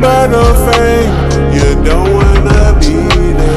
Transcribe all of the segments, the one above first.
about no fame, you don't wanna be them.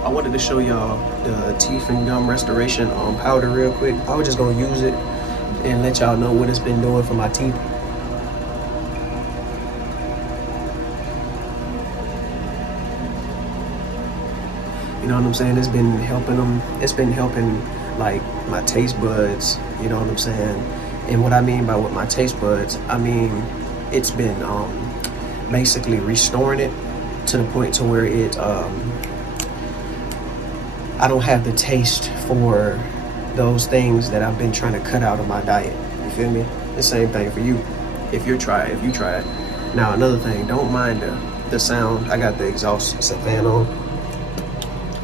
I wanted to show y'all the teeth and gum restoration powder real quick. I was just gonna use it and let y'all know what it's been doing for my teeth. You know what I'm saying? It's been helping them. It's been helping like my taste buds. You know what I'm saying? And what I mean by with my taste buds, I mean it's been basically restoring it to the point to where it I don't have the taste for those things that I've been trying to cut out of my diet. You feel me? The same thing for you. If you try it. Now another thing, don't mind the sound. I got the exhaust fan on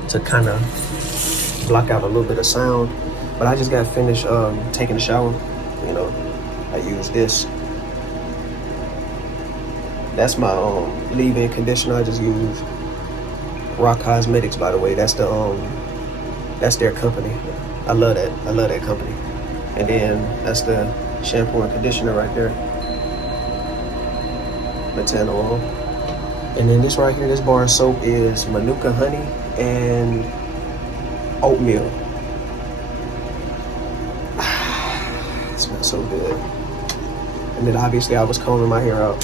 to kind of block out a little bit of sound. But I just got finished taking a shower. You know, I use this. That's my leave-in conditioner. I just use Rock Cosmetics, by the way. That's their company. I love that company. And then that's the shampoo and conditioner right there. Matano oil. And then this right here, this bar of soap is Manuka honey and oatmeal. It smells so good. And then obviously I was combing my hair out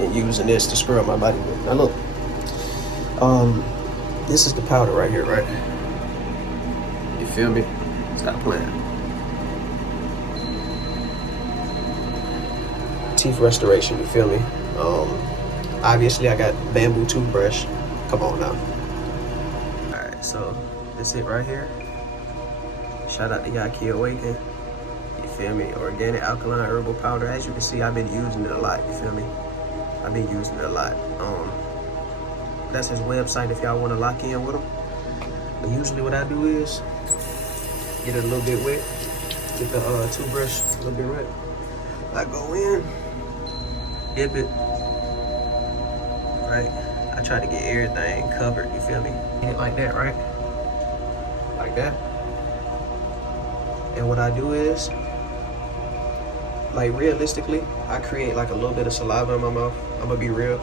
and using this to scrub my body with. Now look, this is the powder right here, right? You feel me? Stop playing. Teeth restoration, you feel me? Obviously I got bamboo toothbrush. Come on now. Alright, so that's it right here. Shout out to Yah'ki Awaken. You feel me? Organic alkaline herbal powder. As you can see, I've been using it a lot, you feel me? I've been using it a lot. That's his website if y'all want to lock in with him. But usually what I do is get it a little bit wet, get the toothbrush a little bit wet. I go in, dip it, right? I try to get everything covered, you feel me? Get it like that, right? Like that. And what I do is, like realistically, I create like a little bit of saliva in my mouth. I'm gonna be real.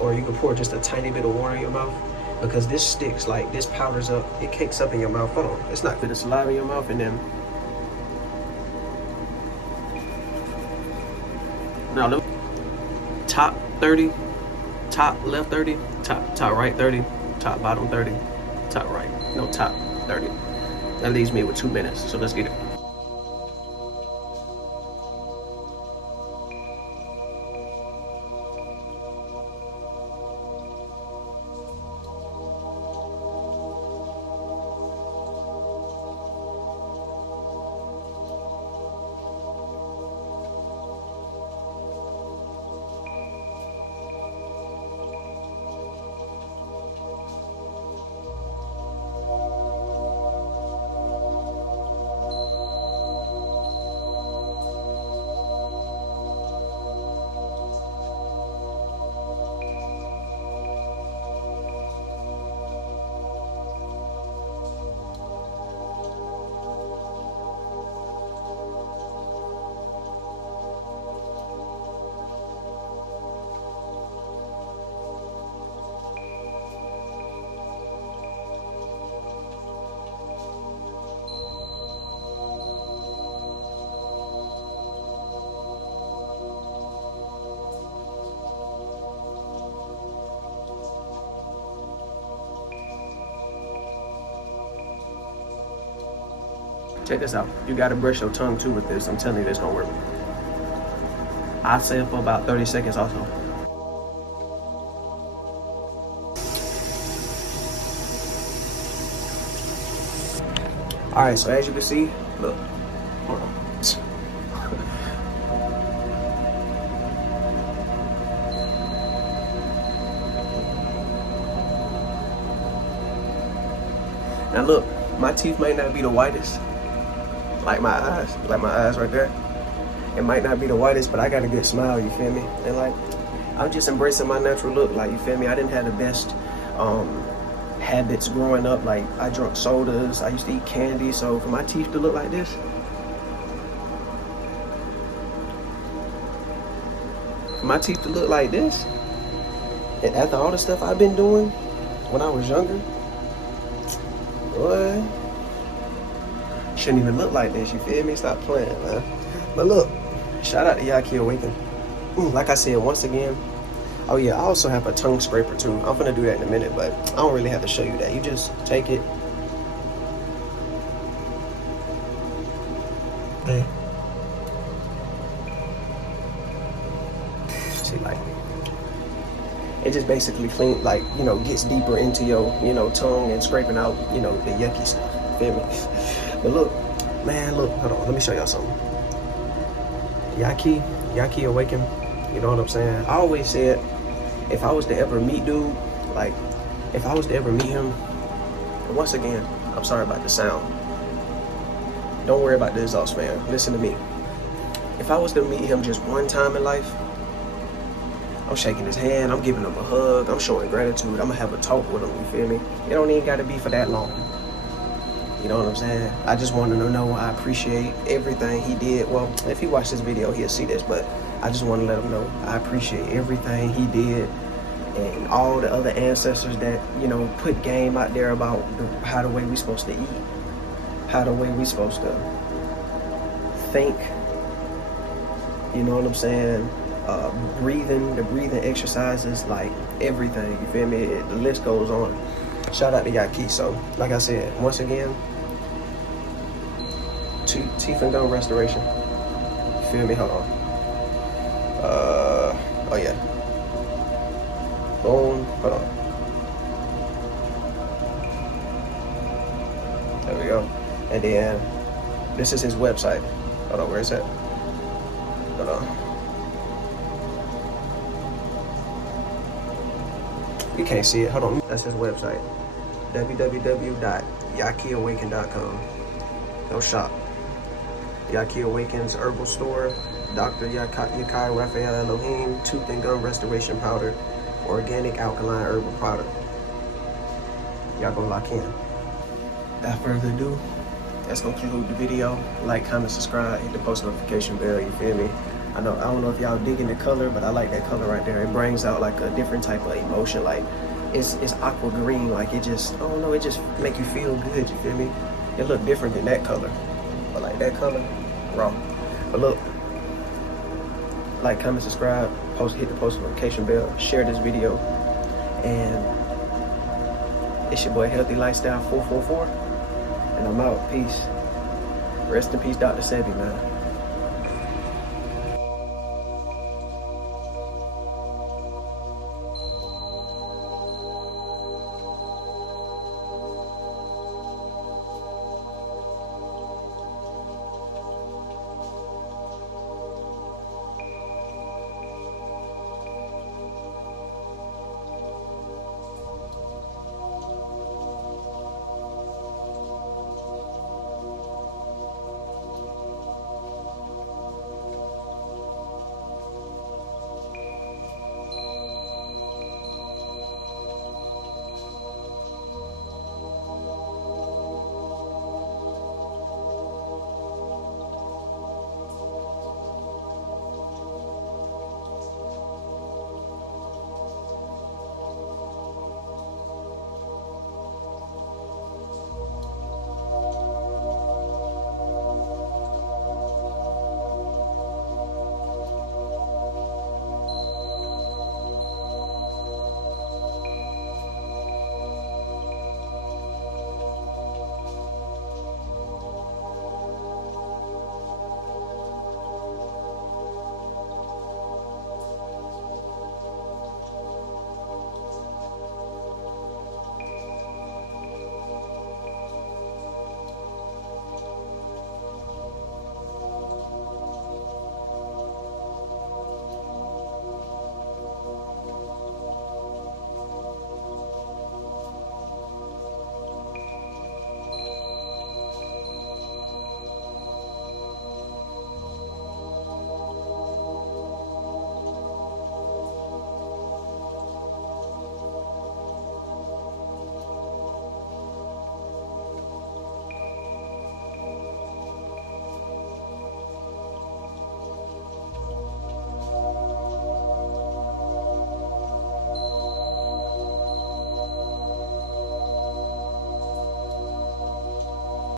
Or you can pour just a tiny bit of water in your mouth, because this sticks, like this powders up, it cakes up in your mouth. Hold on, it's not good. The saliva in your mouth, and then now look, top 30, top left 30, top right 30, top bottom 30, top right, no, top 30. That leaves me with 2 minutes, so let's get it. Check this out. You gotta brush your tongue too with this. I'm telling you, this gonna work. I'll say it for about 30 seconds also. Alright, so as you can see, look. Hold on. Now look, my teeth might not be the whitest, like my eyes right there. It might not be the whitest, but I got a good smile, you feel me? And like, I'm just embracing my natural look, like, you feel me? I didn't have the best habits growing up. Like, I drank sodas, I used to eat candy, so for my teeth to look like this, and after all the stuff I've been doing when I was younger, boy, shouldn't even look like this, you feel me? Stop playing, man. But look, shout out to Yah'ki Awaken. Like I said, once again, oh yeah, I also have a tongue scraper too. I'm gonna do that in a minute, but I don't really have to show you that. You just take it. Hey. See, like, it just basically clean, like, you know, gets deeper into your, you know, tongue and scraping out, you know, the yucky stuff. Feel me? But look, man, look, hold on, let me show y'all something. Yah'ki Awaken, you know what I'm saying? I always said, if I was to ever meet dude, like, if I was to ever meet him, and once again, I'm sorry about the sound. Don't worry about the exhaust fan. Listen to me. If I was to meet him just one time in life, I'm shaking his hand, I'm giving him a hug, I'm showing gratitude, I'm gonna have a talk with him, you feel me? It don't even gotta be for that long. You know what I'm saying? I just wanted to know I appreciate everything he did. Well, if he watched this video, he'll see this, but I just want to let him know I appreciate everything he did and all the other ancestors that, you know, put game out there about how the way we supposed to eat, how the way we supposed to think, you know what I'm saying? The breathing exercises, like everything, you feel me? The list goes on. Shout out to Yah'ki. So, like I said, once again, teeth and gum restoration. You feel me? Hold on. Oh yeah. Boom. Hold on. There we go. And then this is his website. Hold on, where is that? Hold on. You can't see it. Hold on. That's his website. www.yahkiawaken.com. Go shop. Yah'ki Awaken's Herbal Store. Dr. Yakai Raphael Elohim Tooth and Gum Restoration Powder. Organic alkaline herbal product. Y'all go lock in. Without further ado, let's conclude the video. Like, comment, subscribe, hit the post notification bell, you feel me? I don't know if y'all digging the color, but I like that color right there. It brings out like a different type of emotion. Like, it's aqua green. Like, it just, I don't know, it just make you feel good, you feel me? It look different than that color. But like that color, wrong. But look, like, comment, subscribe, hit the post notification bell, share this video, and it's your boy Healthy Lifestyle 444, and I'm out. Peace. Rest in peace, Dr. Sebi, man.